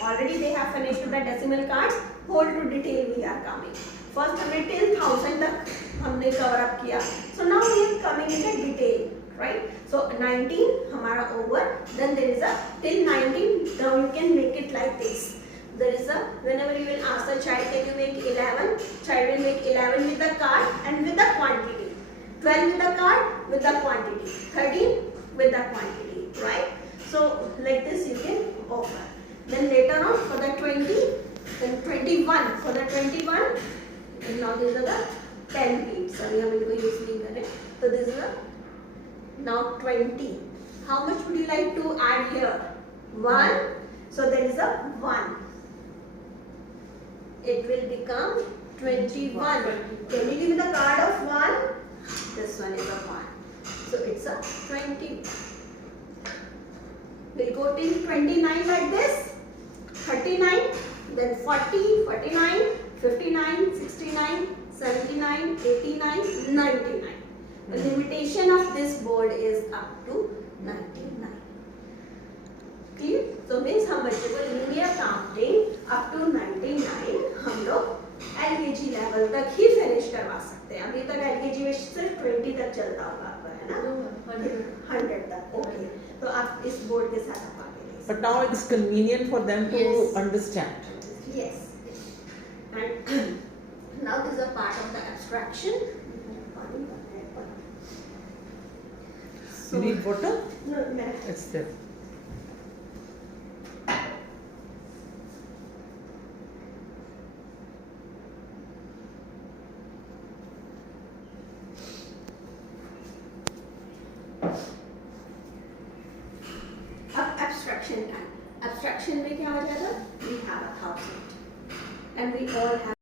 Already they have finished with the decimal cards. Whole to detail we are coming. First हमने till 1000 तक हमने cover up किया. So now we are coming in the detail, right? So 19 हमारा over. Then there is a till 19. Now you can make it like this. There is a, whenever you will ask the child, can you make 11? Child will make 11 with the card and with the quantity. 12 with the card, with the quantity. 13 with the quantity, right? So like this you can offer. Then later on for the 20, then 21. For the 21, and now these are the 10 beats. So we are going to use it. So this is the now 20. How much would you like to add here? 1. So there is a 1. It will become 21. Can you give me the card of 1? This one is a 1. So it's a 20. We'll go till 29 like this. 39, then 40, 49, 59, 69, 79, 89, 99. The limitation of this board is up to 99. Clear? So means हम बच्चे को linear counting up to 99 हम लोग LKG level तक ही finish करवा सकते हैं. अभी तक LKG में सिर्फ 20 तक चलता होगा आपका, है ना? 100 तक. Okay. तो आप इस बोर्ड के साथ आप आगे ले सकते हैं. But now it's convenient for them to understand. Yes. And now this is a part of the abstraction. You need water? No, no. It's there. अब abstraction time. Abstraction में क्या हो जाएगा? We have 1000 and we all have